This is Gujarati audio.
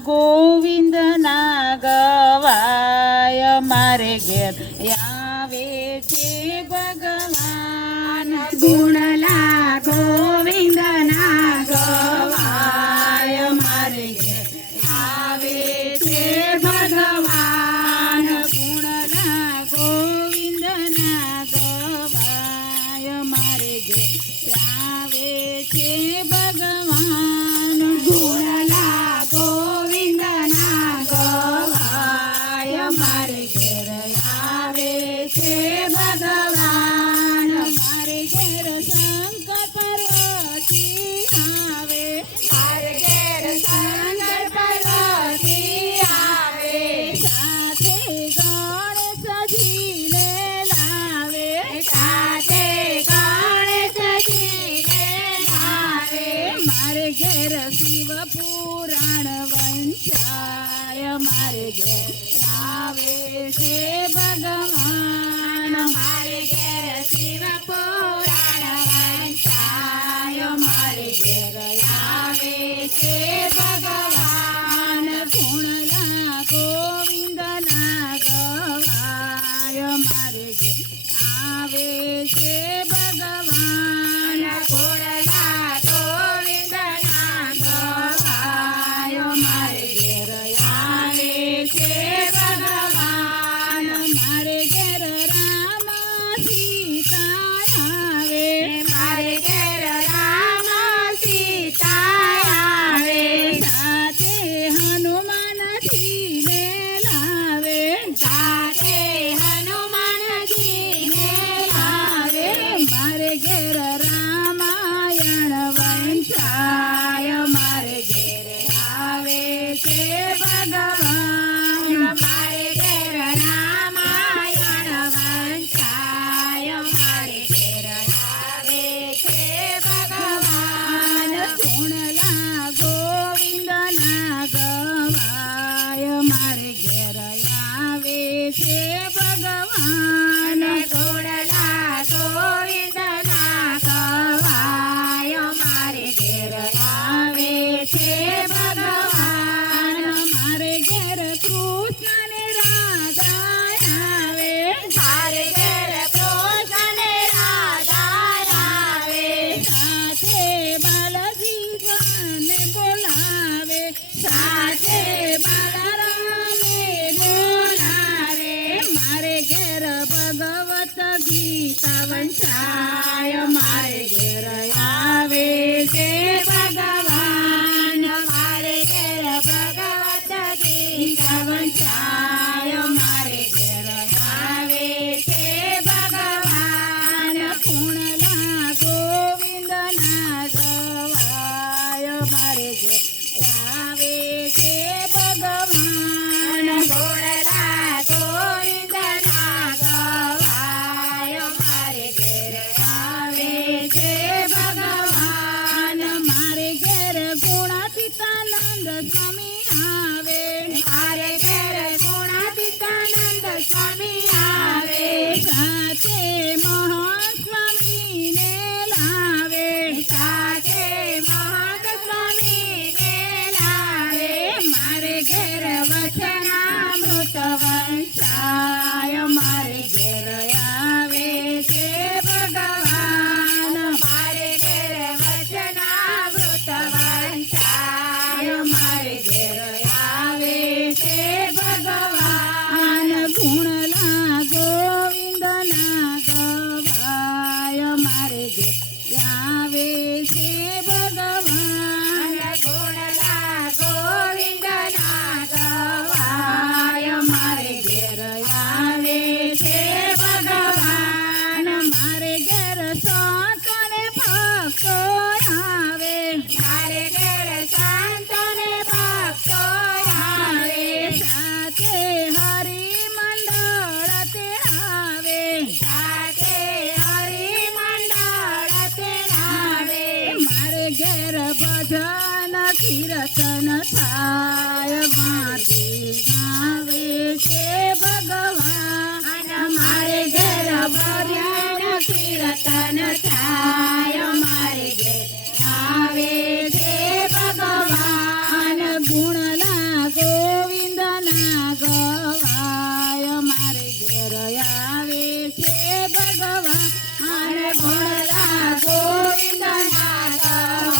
ગોવિંદના ગવાય મારે ઘેર આવે છે ભગવાન ગુણલા ગોવિંદના ગવાય મારે ઘેર આવે છે ભગવાન ગુણલા ગોવિંદના ગવાય મારે ઘેર આવે છે ભગવાન ગુણલા ગોવિંદના ગવાય મારે ઘેર આવે છે ભગવાન મારે ઘેર શંકર પાર્વતી આવે મારે ઘેર શંકર પાર્વતી આવે સાથે ગણેશજીને લાવે સાથે ગણેશજીને લાવે મારે ઘેર શિવ પુરાણ વંચાય મારે ઘેર આવે છે ભગવાન મારે ઘેર શિવ પુરાણ વંચાય મારે ઘેર આવે છે ભગવાન ગુણલા ગોવિંદના ગવાય મારે ઘેર આવે છે ભગવાન ગુણલા ગોવિંદના ગવાય મારે ઘેર આવે છે ભગવાન મારે ઘેર રામ સીતા આવે મારે ઘેર રામ સીતા આવે સાથે હનુમાનજીને લાવે સાથે હનુમાનજીને લાવે મારે ઘેર રામાયણ વંચાય મારે ઘેર આવે છે ભગવાન મારે ઘેર રામાયણ વંચાય મારે ઘેર આવે છે ભગવાન ગુણલા ગોવિંદના ગવાય મારે ઘેર આવે છે ભગવાન ગુણલા ગોવિંદના ગવાય મારે ઘેર આવે છે ભગવાન મારે ઘેર કૃષ્ણ ને રાધા આવે મારે ઘેર કૃષ્ણ રાધા આવે સાથે બાલજીને બોલાવે સાથે બાલરામે બોલાવે મારે ઘેર ભગવત ગીતા વંચાય મારે ઘેર આવે છે ભગવાન મારે ઘેર ભગવત ગીતા વંચાય મારે ઘેર આવે છે ભગવાન ગુણલા ગોવિંદના ગવાય મારે ઘેર આવે છે ભગવાન ગોળલા ગોવિંદના ગવાય મારે ઘેર આવે છે ભગવાન મારે ઘેર ગુણાતીતાનંદ સ્વામી આવે મારે ઘેર ગુણાતીતાનંદ સ્વામી આવે સાથે મહાસ્વામીને લાવે સાથે મહંત સ્વામીને લાવે મારે ઘેર વચનામૃત વંચાય મારે ઘેર આવે છે ભગવાન મારે ઘેર વચનામૃત વંચાય મારે ઘેર આવે છે ભગવાન ગુણલા ગોવિંદના છે ભગવાન અને ગુણલા ગોવિંદના ગાવા